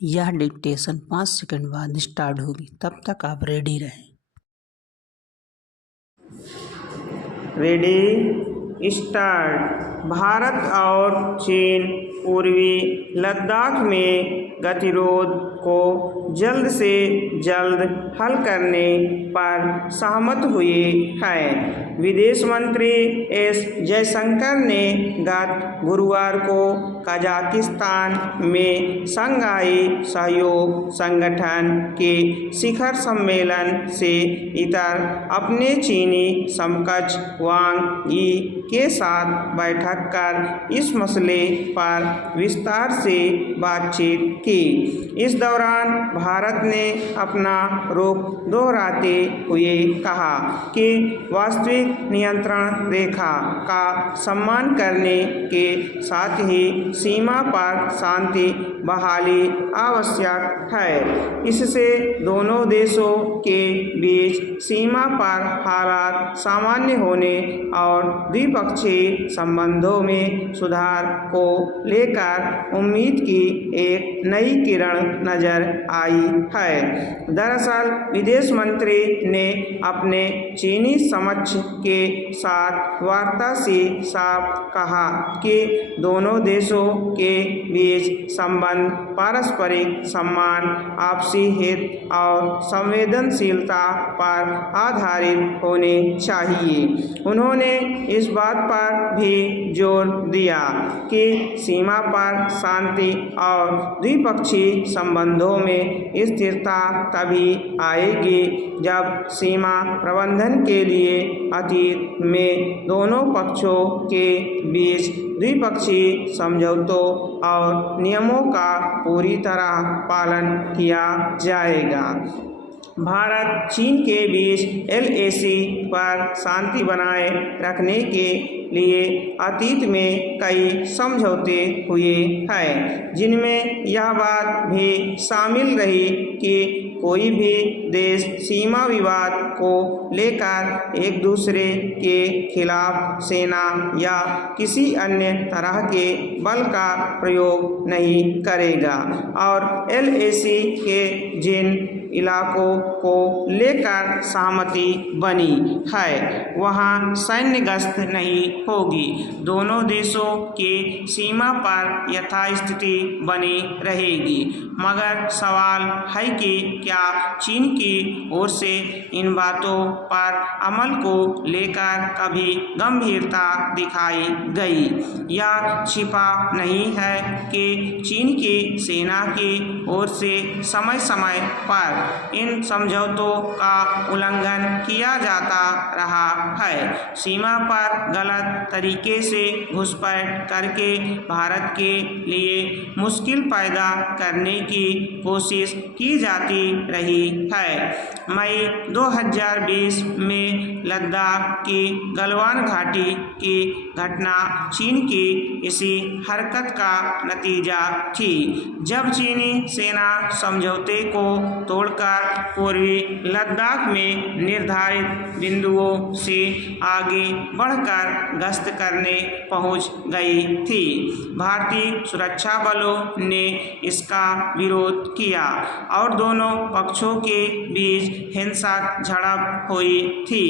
यह dictation 5 second बाद start होगी, तब तक आप रेडी रहें। Ready start. भारत और चीन पूर्वी लद्दाख में गतिरोध को जल्द से जल्द हल करने पर सहमत हुए हैं। विदेश मंत्री एस जयशंकर ने गत गुरुवार को कजाकिस्तान में शंघाई सहयोग संगठन के शिखर सम्मेलन से इतर अपने चीनी समकक्ष वांग यी के साथ बैठक कर इस मसले पर विस्तार से बातचीत की। इस दौरान भारत ने अपना रुख दोहराते हुए कहा कि वास्तविक नियंत्रण रेखा का सम्मान करने के साथ ही सीमा पर शांति बहाली आवश्यक है। इससे दोनों देशों के बीच सीमा पर हालात सामान्य होने और द्विपक्षीय संबंधों में सुधार को लेकर उम्मीद की एक नई किरण नजर आई है। दरअसल विदेश मंत्री ने अपने चीनी समकक्ष के साथ वार्ता से साफ कहा कि दोनों देशों के बीच संबंध पारस्परिक सम्मान, आपसी हित और संवेदनशीलता पर आधारित होने चाहिए। उन्होंने इस बात पर भी जोर दिया कि सीमा पर शांति और द्विपक्षीय संबंधों में स्थिरता तभी आएगी जब सीमा प्रबंधन के लिए अतीत में दोनों पक्षों के बीच द्विपक्षीय समझौतों और नियमों का पूरी तरह पालन किया जाएगा। भारत चीन के बीच LAC पर शांति बनाए रखने के लिए अतीत में कई समझौते हुए हैं, जिनमें यह बात भी शामिल रही कि कोई भी देश सीमा विवाद को लेकर एक दूसरे के खिलाफ सेना या किसी अन्य तरह के बल का प्रयोग नहीं करेगा और LAC के जिन इलाकों को लेकर सहमति बनी है वहां सैन्य गश्त नहीं होगी। दोनों देशों के सीमा पर यथास्थिति बनी रहेगी, मगर सवाल है कि क्या चीन की ओर से इन बातों पर अमल को लेकर कभी गंभीरता दिखाई गई। यह छिपा नहीं है कि चीन की सेना की ओर से समय समय पर इन समझौतों का उल्लंघन किया जाता रहा है। सीमा पर गलत तरीके से घुसपैठ करके भारत के लिए मुश्किल पैदा करने की कोशिश की जाती रही है। मई 2020 में लद्दाख की गलवान घाटी की घटना चीन की इसी हरकत का नतीजा थी, जब चीनी सेना समझौते को तोड़कर पूर्वी लद्दाख में निर्धारित बिंदुओं से आगे बढ़कर गश्त करने पहुंच गई थी। भारतीय सुरक्षा बलों ने इसका विरोध किया और दोनों पक्षों के बीच हिंसक झड़प हुई थी।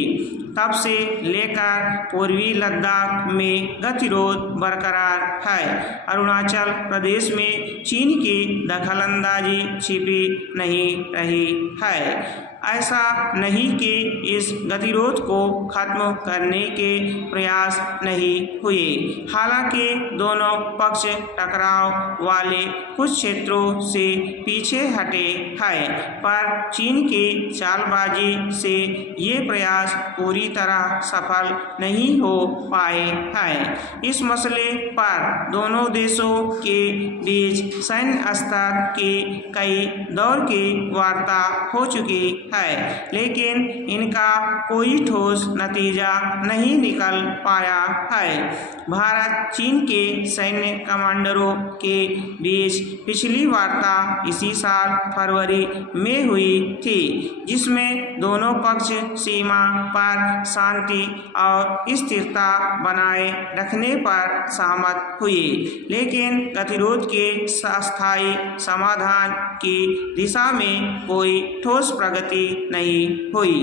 तब से लेकर पूर्वी लद्दाख में गतिरोध बरकरार है। अरुणाचल प्रदेश में चीन की दखलंदाजी छिपी नहीं रही है। ऐसा नहीं कि इस गतिरोध को खत्म करने के प्रयास नहीं हुए। हालांकि दोनों पक्ष टकराव वाले कुछ क्षेत्रों से पीछे हटे हैं, पर चीन की चालबाजी से ये प्रयास पूरी तरह सफल नहीं हो पाए हैं। इस मसले पर दोनों देशों के बीच सैन्य स्तर की कई दौर की वार्ता हो चुकी है, लेकिन इनका कोई ठोस नतीजा नहीं निकल पाया है। भारत चीन के सैन्य कमांडरों के बीच पिछली वार्ता इसी साल फरवरी में हुई थी, जिसमें दोनों पक्ष सीमा पर शांति और स्थिरता बनाए रखने पर सहमत हुए, लेकिन गतिरोध के अस्थायी समाधान की दिशा में कोई ठोस प्रगति नहीं हुई।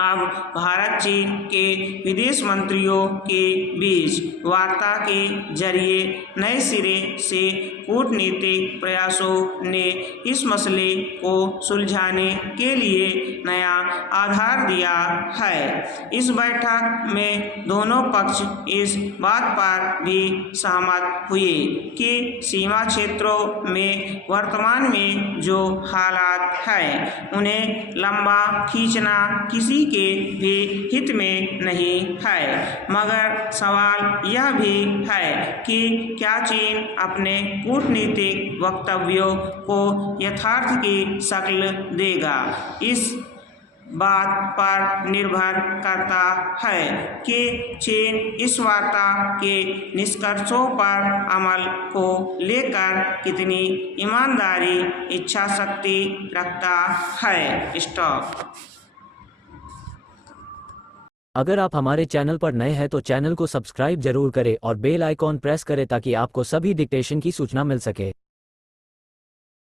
अब भारत चीन के विदेश मंत्रियों के बीच वार्ता के जरिए नए सिरे से कूटनीतिक प्रयासों ने इस मसले को सुलझाने के लिए नया आधार दिया है। इस बैठक में दोनों पक्ष इस बात पर भी सहमत हुए कि सीमा क्षेत्रों में वर्तमान में जो हालात हैं उन्हें लंबा खींचना किसी के भी हित में नहीं है, मगर सवाल यह भी है कि क्या चीन अपने कूटनीतिक वक्तव्यों को यथार्थ की शक्ल देगा। इस बात पर निर्भर करता है कि चीन इस वार्ता के निष्कर्षों पर अमल को लेकर कितनी ईमानदारी इच्छा शक्ति रखता है। स्टॉप। अगर आप हमारे चैनल पर नए हैं तो चैनल को सब्सक्राइब जरूर करें और बेल आइकॉन प्रेस करें ताकि आपको सभी डिक्टेशन की सूचना मिल सके।